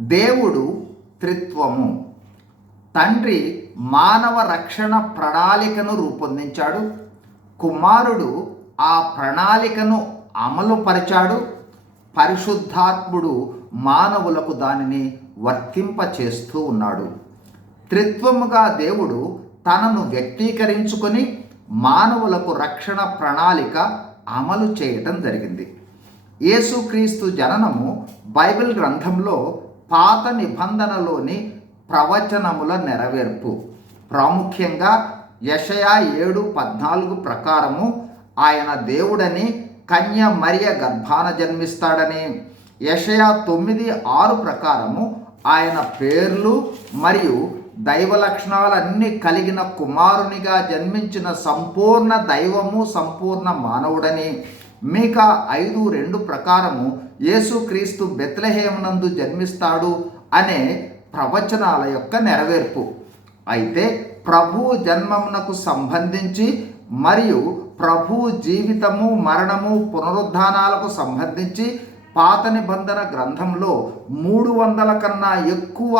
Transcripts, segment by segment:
దేవుడు త్రిత్వము. తండ్రి మానవ రక్షణ ప్రణాళికను రూపొందించాడు. కుమారుడు ఆ ప్రణాళికను అమలుపరిచాడు. పరిశుద్ధాత్ముడు మానవులకు దానిని వర్తింపచేస్తూ ఉన్నాడు. త్రిత్వముగా దేవుడు తనను వ్యక్తీకరించుకొని మానవులకు రక్షణ ప్రణాళిక అమలు చేయటం జరిగింది. యేసుక్రీస్తు జననము బైబిల్ గ్రంథంలో పాత నిబంధనలోని ప్రవచనముల నెరవేర్పు. ప్రాముఖ్యంగా యషయా ఏడు పద్నాలుగు ప్రకారము ఆయన దేవుడని కన్య మరియ గర్భాన జన్మిస్తాడని. యషయా తొమ్మిది ఆరు ప్రకారము ఆయన పేర్లు మరియు దైవ లక్షణాలన్నీ కలిగిన కుమారునిగా జన్మించిన సంపూర్ణ దైవము సంపూర్ణ మానవుడని. మీక ఐదు రెండు ప్రకారము యేసుక్రీస్తు బెత్లహేమనందు జన్మిస్తాడు అనే ప్రవచనాల యొక్క నెరవేర్పు. అయితే ప్రభు జన్మమునకు సంబంధించి మరియు ప్రభు జీవితము మరణము పునరుద్ధానాలకు సంబంధించి పాత నిబంధన గ్రంథంలో మూడు వందల కన్నా ఎక్కువ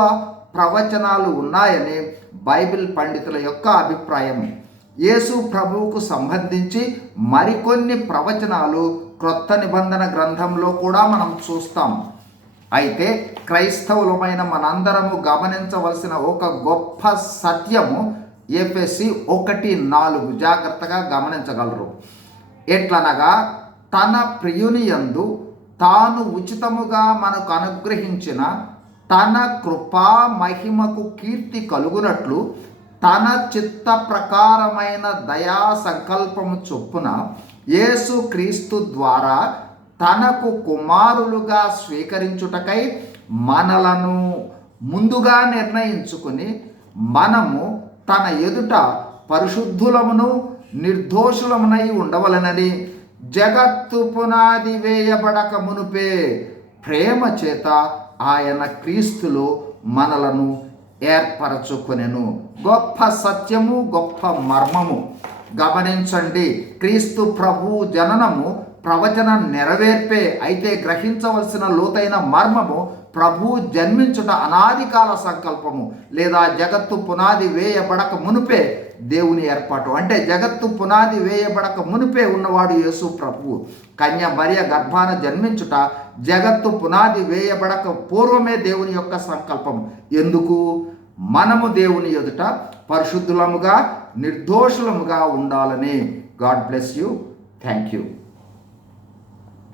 ప్రవచనాలు ఉన్నాయని బైబిల్ పండితుల యొక్క అభిప్రాయం యేసు ప్రభువుకు సంబంధించి మరికొన్ని ప్రవచనాలు క్రొత్త నిబంధన గ్రంథంలో కూడా మనం చూస్తాం. అయితే క్రైస్తవులమైన మనందరము గమనించవలసిన ఒక గొప్ప సత్యము ఎఫ్ఎస్సి ఒకటి నాలుగు. జాగ్రత్తగా గమనించగలరు. ఎట్లనగా తన ప్రియుని యందు తాను ఉచితముగా మనకు అనుగ్రహించిన తన కృపా మహిమకు కీర్తి కలుగునట్లు తన చిత్త ప్రకారమైన దయా సంకల్పము చొప్పున యేసు క్రీస్తు ద్వారా తనకు కుమారులుగా స్వీకరించుటకై మనలను ముందుగా నిర్ణయించుకుని మనము తన ఎదుట పరిశుద్ధులమును నిర్దోషులమునై ఉండవలనని జగత్తు పునాది వేయబడక మునుపే ప్రేమ చేత ఆయన క్రీస్తులో మనలను ఏర్పరచుకొనెను. గొప్ప సత్యము గొప్ప మర్మము. గమనించండి క్రీస్తు ప్రభు జననము ప్రవచన నెరవేర్పే అయితే గ్రహించవలసిన లోతైన మర్మము ప్రభు జన్మించుట అనాదికాల సంకల్పము లేదా జగత్తు పునాది వేయబడక మునుపే దేవుని ఏర్పాటు. అంటే జగత్తు పునాది వేయబడక మునిపే ఉన్నవాడు యేసు ప్రభువు కన్య మరియ గర్భాన జన్మించుట జగత్తు పునాది వేయబడక పూర్వమే దేవుని యొక్క సంకల్పం ఎందుకు? మనము దేవుని ఎదుట పరిశుద్ధులముగా నిర్దోషులముగా ఉండాలని. God bless you. Thank you